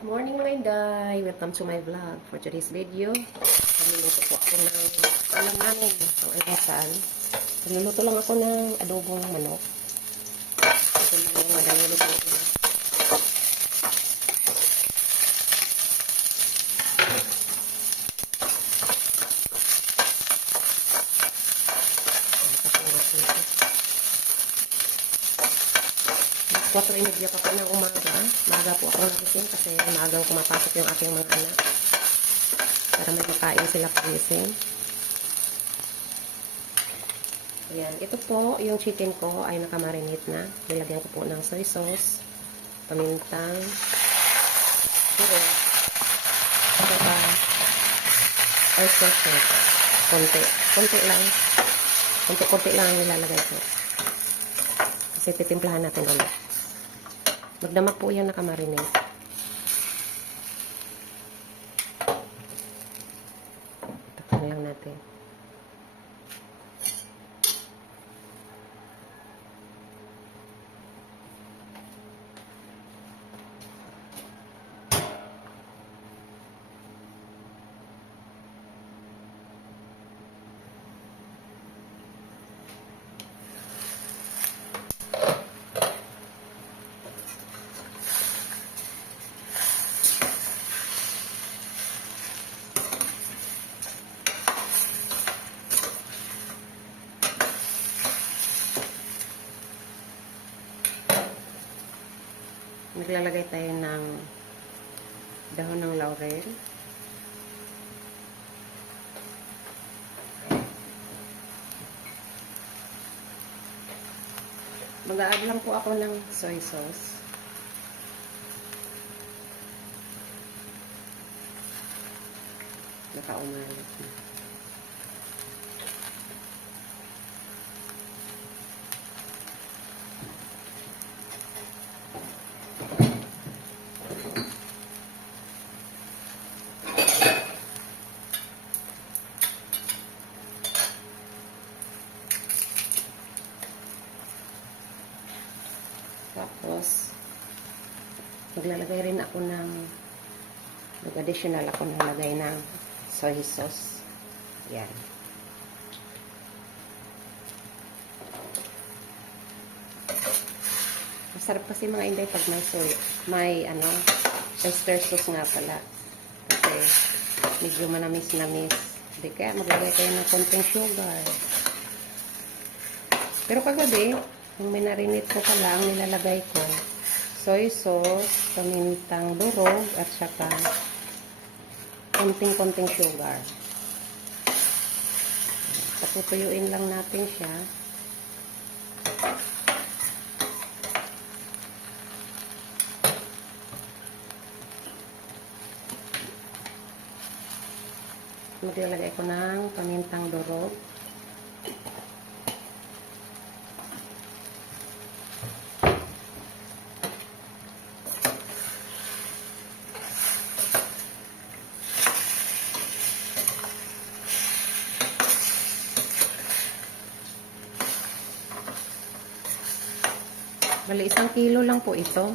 Good morning mga Inday! Welcome to my vlog. For today's video, pagluluto po ako ng alamanin ng almusal. Pagluluto lang ako ng adobong manok. Ito lang yung madami luto ko. Kwatro inigya pa po ng umaga. Maaga po ako nagising kasi maagang kumapasok yung aking mga anak. Para may makain sila pagising. Ayan. Ito po, yung chicken ko ay nakamarinate na. Nilagyan ko po ng soy sauce, pamintang, siro, saka oyster sauce. Konti lang. Konti lang ang nilalagay ko. Kasi titimplahan natin ulit. Magdamag po yan nakamarinate. Takpan lang natin. Maglalagay tayo ng dahon ng laurel. Mag-a-add lang po ako ng soy sauce. Nakaumalit na. Tapos, maglalagay rin ako ng additional ako nalagay ng soy sauce. Yan. Masarap kasi mga Inday pag may oyster sauce nga pala. Kasi medyo manamis-namis. Hindi kaya maglagay kayo ng konting sugar. Pero kagabi, yung minarinate ko pala, ang nilalagay ko, soy sauce, pamintang durog, at saka konting sugar. Patutuyuin lang natin siya. Maglalagay ko ng pamintang durog. Bali, 1 kilo lang po ito.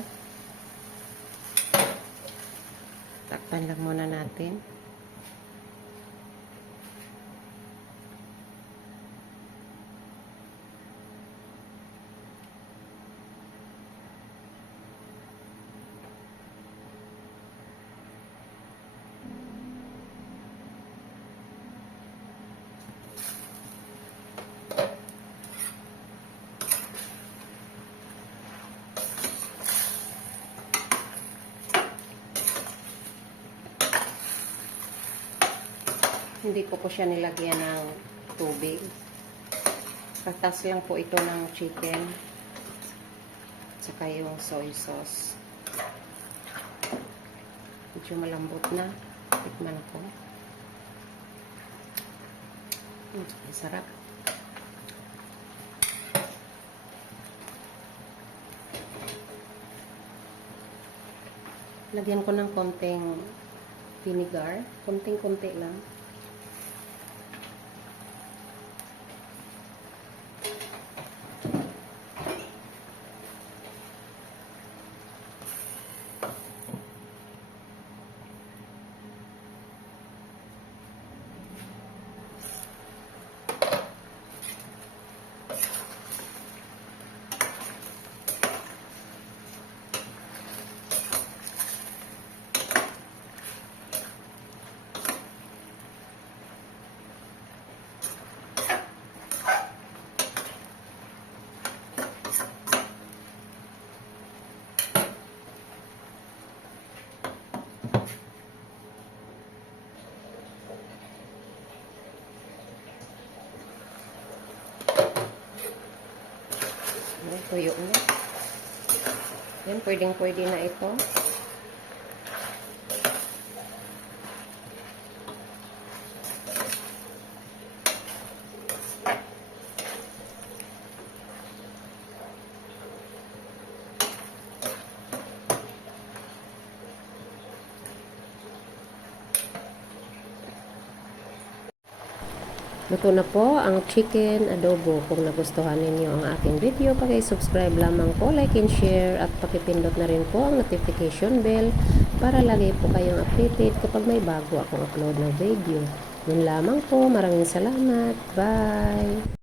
Takpan lang muna natin. Hindi ko po siya nilagyan ng tubig. Katas lang po ito ng chicken. Saka yung soy sauce. Medyo malambot na. Tikman ako. Sarap. Lagyan ko ng konting vinegar. Konting-konti lang. tuyo na. Yan, pwedeng-pwede na ito. Luto na po ang chicken adobo. Kung nagustuhan ninyo ang aking video, paki-subscribe lamang po, like and share, at pakipindot na rin po ang notification bell para lagi po kayong updated kapag may bago akong upload na video. Yun lamang po. Maraming salamat. Bye!